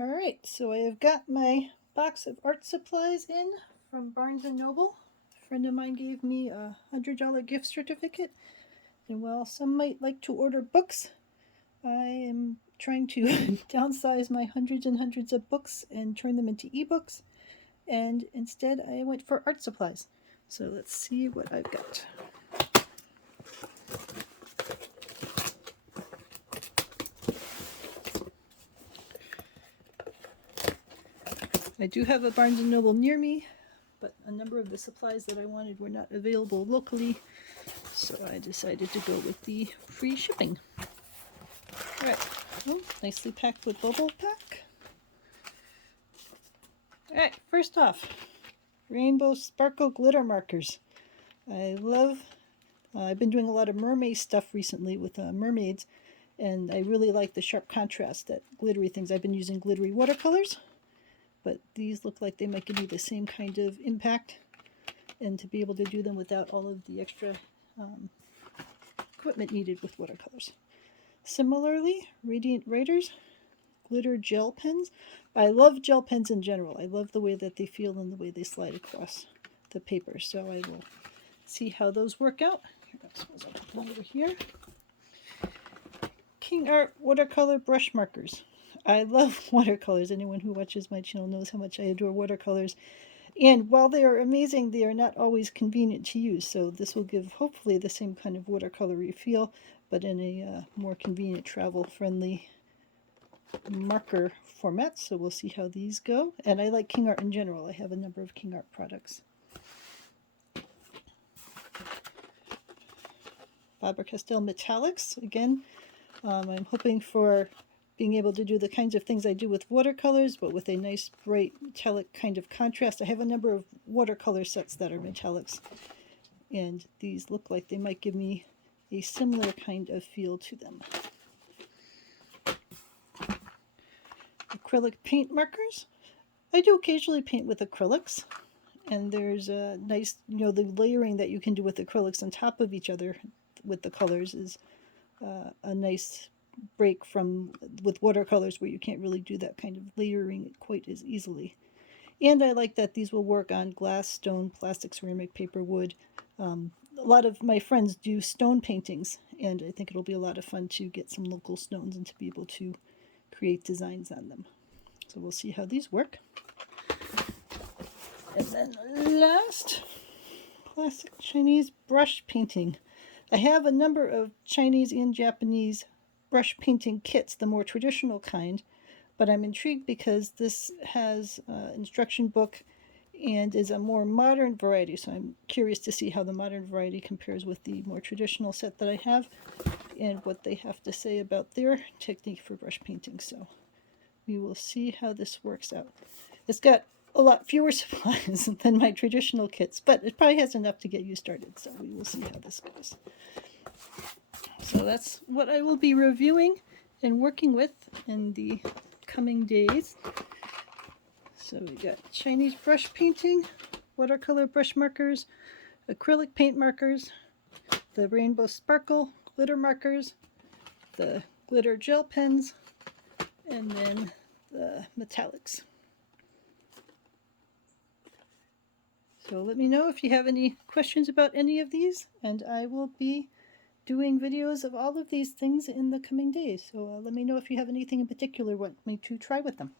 Alright, so I have got my box of art supplies in from Barnes & Noble. A friend of mine gave me a $100 gift certificate. And while some might like to order books, I am trying to downsize my hundreds and hundreds of books and turn them into ebooks. And instead I went for art supplies. So let's see what I've got. I do have a Barnes & Noble near me, but a number of the supplies that I wanted were not available locally, so I decided to go with the free shipping. Alright, oh, nicely packed with bubble pack. Alright, first off, Rainbow Sparkle Glitter Markers. I've been doing a lot of mermaid stuff recently with mermaids, and I really like the sharp contrast, that glittery things. I've been using glittery watercolors, but these look like they might give me the same kind of impact, and to be able to do them without all of the extra equipment needed with watercolors. Similarly, Radiant Writers glitter gel pens. I love gel pens in general. I love the way that they feel and the way they slide across the paper, so I will see how those work out. I'll put them over here. KingArt watercolor brush markers. I love watercolors. Anyone who watches my channel knows how much I adore watercolors. And while they are amazing, they are not always convenient to use. So this will give hopefully the same kind of watercolory feel, but in a more convenient, travel-friendly marker format. So we'll see how these go. And I like KingArt in general. I have a number of KingArt products. Faber-Castell Metallics. Again, I'm hoping for being able to do the kinds of things I do with watercolors, but with a nice bright metallic kind of contrast. I have a number of watercolor sets that are metallics, and these look like they might give me a similar kind of feel to them. Acrylic paint markers. I do occasionally paint with acrylics, and there's a nice, the layering that you can do with acrylics on top of each other with the colors is a nice break from with watercolors where you can't really do that kind of layering quite as easily. And I like that these will work on glass, stone, plastic, ceramic, paper, wood. A lot of my friends do stone paintings, and I think it'll be a lot of fun to get some local stones and to be able to create designs on them. So we'll see how these work. And then last, classic Chinese brush painting. I have a number of Chinese and Japanese brush painting kits, the more traditional kind, but I'm intrigued because this has an instruction book and is a more modern variety, so I'm curious to see how the modern variety compares with the more traditional set that I have and what they have to say about their technique for brush painting. So we will see how this works out. It's got a lot fewer supplies than my traditional kits, but it probably has enough to get you started, so we will see how this goes. So that's what I will be reviewing and working with in the coming days. So we got Chinese brush painting, watercolor brush markers, acrylic paint markers, the rainbow sparkle glitter markers, the glitter gel pens, and then the metallics. So let me know if you have any questions about any of these, and I will be doing videos of all of these things in the coming days. So let me know if you have anything in particular you want me to try with them.